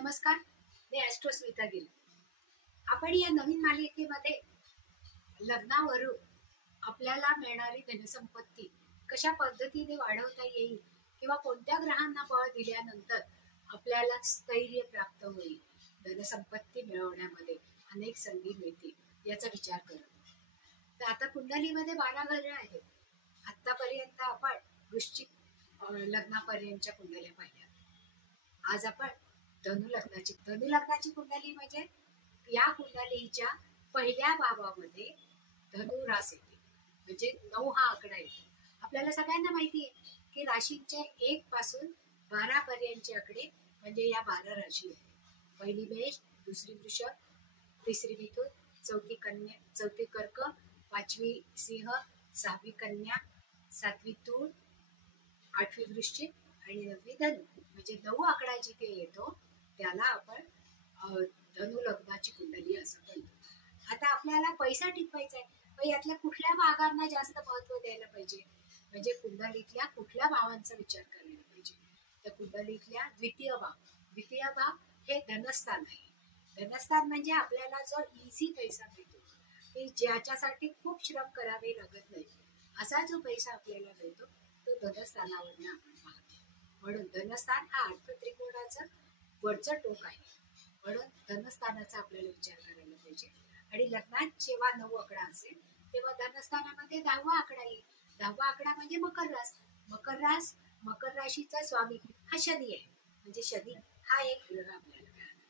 नमस्कार, मी ॲस्ट्रो स्मिता गिरी. आपण या नवीन मालिकेमध्ये लग्नावरून आपल्याला मिळणारी धनसंपत्ती कशा पद्धतीने वाढवता येईल किंवा कोणत्या ग्रहांना बळ दिल्यानंतर आपल्याला स्थैर्य प्राप्त होईल, धनसंपत्ती मिळवण्यामध्ये अनेक संधी मिळतील याचा विचार करत. तर आता कुंडलीमध्ये 12 घरे आहेत. आतापर्यंत आपण वृश्चिक लग्नापर्यंतच्या कुंडल्या पाहिल्या. आज आपण धनु लग्नाची कुंडली म्हणजे या कुंडलीच्या पहिल्या भावामध्ये धनु रास येते, म्हणजे 9 हा आकडा येतो. आपल्याला सगळ्यांना माहिती आहे की राशींचे 1 पासून 12 पर्यंतचे आकडे म्हणजे या 12 राशी आहेत. पहिली मेष, दुसरी वृषभ, तिसरी मिथुन, चौथी कर्क, 5वी सिंह, 6वी कन्या, 7वी तूळ, 8वी वृश्चिक आणि 9वी धनु. म्हणजे 9 आकडा जिथे येतो त्याला आपण धनु लग्नाची कुंडली असं म्हणतो. आता आपल्याला पैसा टिकवायचा आहे, पण यातल्या कुठल्या भागांना जास्त महत्व द्यायला पाहिजे, म्हणजे कुंडलीतल्या कुठल्या भावांचा विचार करायला पाहिजे. तर कुंडलीतल्या द्वितीय भाव हे धनस्थान आहे. धनस्थान म्हणजे आपल्याला जो इझी पैसा मिळतो, की ज्याच्यासाठी खूप श्रम करावे लागत नाही, असा जो पैसा आपल्याला मिळतो तो धनस्थानावरनं आपण पाहतो. म्हणून धनस्थान हा अर्थत्रिकोणाचं वरचं टोक आहे. म्हणून धनस्थानाचा आपल्याला विचार करायला पाहिजे. आणि लग्नात जेव्हा 9 आकडा असेल तेव्हा धनस्थानामध्ये 10वा आकडा येईल. 10वा आकडा म्हणजे मकर राशीचा स्वामी हा शनी आहे. म्हणजे शनी हा एक ग्रह आपल्याला मिळाला.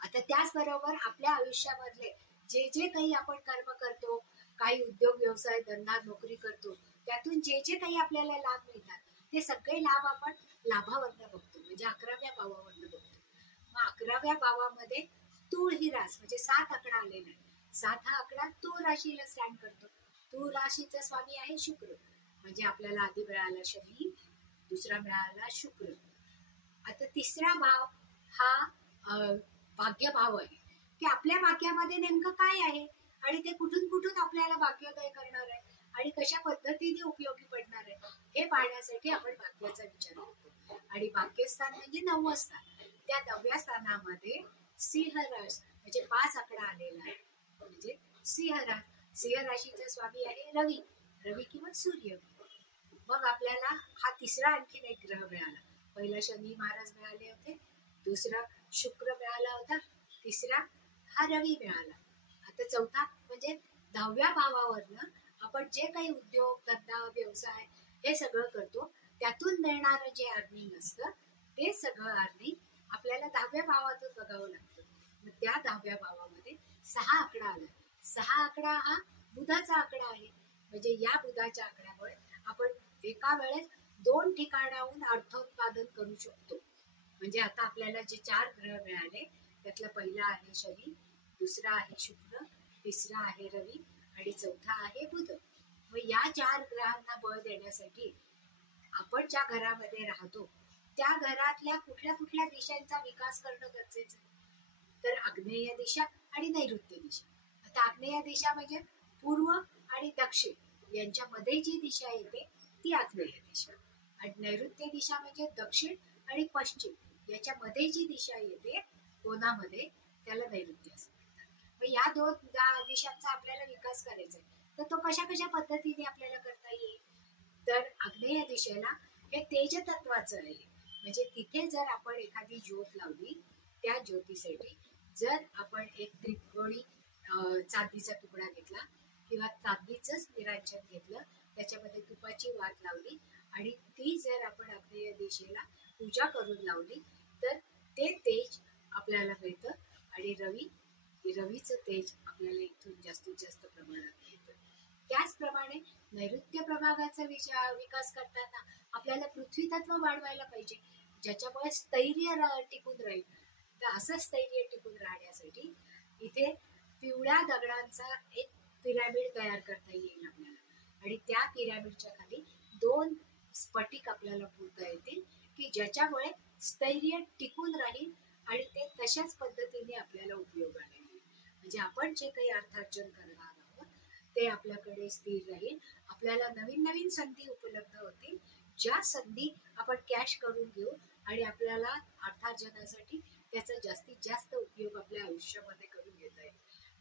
आता त्याचबरोबर आपल्या आयुष्यामधले जे काही आपण कर्म करतो, काही उद्योग व्यवसाय धंदा नोकरी करतो, त्यातून जे काही आपल्याला लाभ मिळतात ते सगळे लाभ आपण लाभावरनं बघतो, म्हणजे 11व्या भावावरनं बघतो. मग 11व्या भावामध्ये तूळ ही रास म्हणजे 7 आकडा आलेला आहे. 7 हा आकडा तूळ राशीला स्टँड करतो. तूळ राशीचा स्वामी आहे शुक्र. म्हणजे आपल्याला आधी मिळाला शनी, दुसरा मिळाला शुक्र. आता तिसरा भाव हा भाग्य भाव आहे, की आपल्या भाग्यामध्ये नेमकं काय आहे आणि ते कुठून आपल्याला भाग्योदय करणार आहे आणि कशा पद्धतीने उपयोगी पडणार आहे हे पाहण्यासाठी आपण भाग्याचा विचार करतो. आणि भाग्यस्थान म्हणजे 9वं स्थान. त्या 9व्या स्थानामध्ये सिंह रास म्हणजे 5 आकडा आलेला आहे. म्हणजे सिंह राशीचा स्वामी आहे रवी किंवा सूर्य. मग आपल्याला हा तिसरा आणखीन एक ग्रह मिळाला. पहिला शनी महाराज मिळाले होते, दुसरा शुक्र मिळाला होता, तिसरा हा रवी मिळाला. आता चौथा म्हणजे 10व्या भावावरनं आपण जे काही उद्योग धंदा व्यवसाय हे सगळं करतो त्यातून मिळणारं जे अर्निंग असतं ते सगळं अर्निंग आपल्याला 10व्या भावातून बघावं लागतं. मग त्या 10व्या भावामध्ये 6 आकडा आला. 6 आकडा हा बुधाचा आकडा आहे. म्हणजे या बुधाच्या आकड्यामुळे आपण एका वेळेस 2 ठिकाणाहून अर्थोत्पादन करू शकतो. म्हणजे आता आपल्याला जे 4 ग्रह मिळाले त्यातला पहिला आहे शनी, दुसरा आहे शुक्र, तिसरा आहे रवी आणि चौथा आहे बुध. मग या 4 ग्रहांना बळ देण्यासाठी आपण ज्या घरामध्ये राहतो त्या घरातल्या कुठल्या दिशांचा विकास करणं गरजेचं आहे. तर आग्नेय दिशा आणि नैऋत्य दिशा. आता आग्नेय दिशा म्हणजे पूर्व आणि दक्षिण यांच्यामध्ये जी दिशा येते ती आग्नेय दिशा, आणि नैऋत्य दिशा म्हणजे दक्षिण आणि पश्चिम याच्यामध्ये जी दिशा येते कोणामध्ये त्याला नैऋत्य असं म्हणतात. मग या 2 दिशांचा आपल्याला विकास करायचा आहे. तर तो कशा पद्धतीने आपल्याला करता येईल. तर आग्नेय दिशेला हे तेज तत्वाचं आहे. म्हणजे तिथे जर आपण एखादी ज्योत लावली, त्या ज्योतीसाठी जर आपण एक त्रिकोणी चांदीचा तुकडा घेतला किंवा चांदीचंच निरांजन घेतलं, त्याच्यामध्ये तुपाची वात लावली आणि ती जर आपण आग्नेय दिशेला पूजा करून लावली तर ते तेज आपल्याला मिळतं. आणि रवीचं तेज आपल्याला इथून जास्तीत जास्त प्रमाणात येतं. त्याचप्रमाणे नैऋत्य प्रभागाचा विकास करताना आपल्याला पृथ्वी तत्व वाढवायला पाहिजे, ज्याच्यामुळे स्थैर्य टिकून राहील. तर असं स्थैर्य टिकून राहण्यासाठी इथे पिवळ्या दगडांचा एक पिरॅमिड तयार करता येईल आपल्याला. आणि त्या पिरॅमिडच्या खाली 2 स्फटिक आपल्याला पुरता येतील, की ज्याच्यामुळे स्थैर्य टिकून राहील आणि ते तशाच पद्धतीने आपल्याला उपयोगाला येईल. म्हणजे आपण जे काही अर्थार्जन करणार आहोत ते आपल्याकडे स्थिर राहील. आपल्याला नवीन संधी उपलब्ध होतील, ज्या संधी आपण कॅश करून घेऊ आणि आपल्याला अर्थार्जनासाठी त्याचा जास्तीत जास्त उपयोग आपल्या आयुष्यामध्ये करून घेता येईल.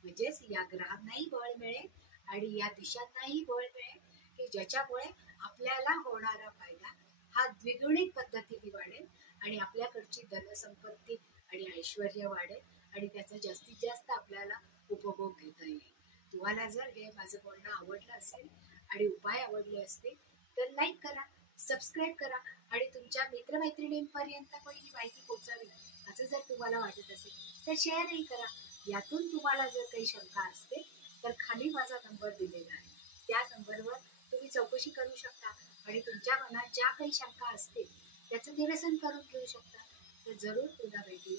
म्हणजेच या ग्रहांनाही बळ मिळेल आणि या दिशांनाही बळ मिळेल की ज्याच्यामुळे आपल्याला होणारा फायदा हा द्विगुणित पद्धतीने वाढेल आणि आपल्याकडची धनसंपत्ती आणि ऐश्वर्य वाढेल आणि त्याचा जास्तीत जास्त आपल्याला उपभोग घेता येईल. तुम्हाला जर हे माझं बोलणं आवडलं असेल आणि उपाय आवडले असतील तर लाईक करा, सबस्क्राईब करा आणि तुमच्या मित्रमैत्रिणींपर्यंत पण ही माहिती पोहोचावी असं जर तुम्हाला वाटत असेल तर शेअरही करा. यातून तुम्हाला जर काही शंका असते तर खाली माझा नंबर दिलेला आहे, त्या नंबरवर तुम्ही चौकशी करू शकता आणि तुमच्या मनात ज्या काही शंका असतील त्याचं निरसन करून घेऊ शकता. तर जरूर पुन्हा भेटू.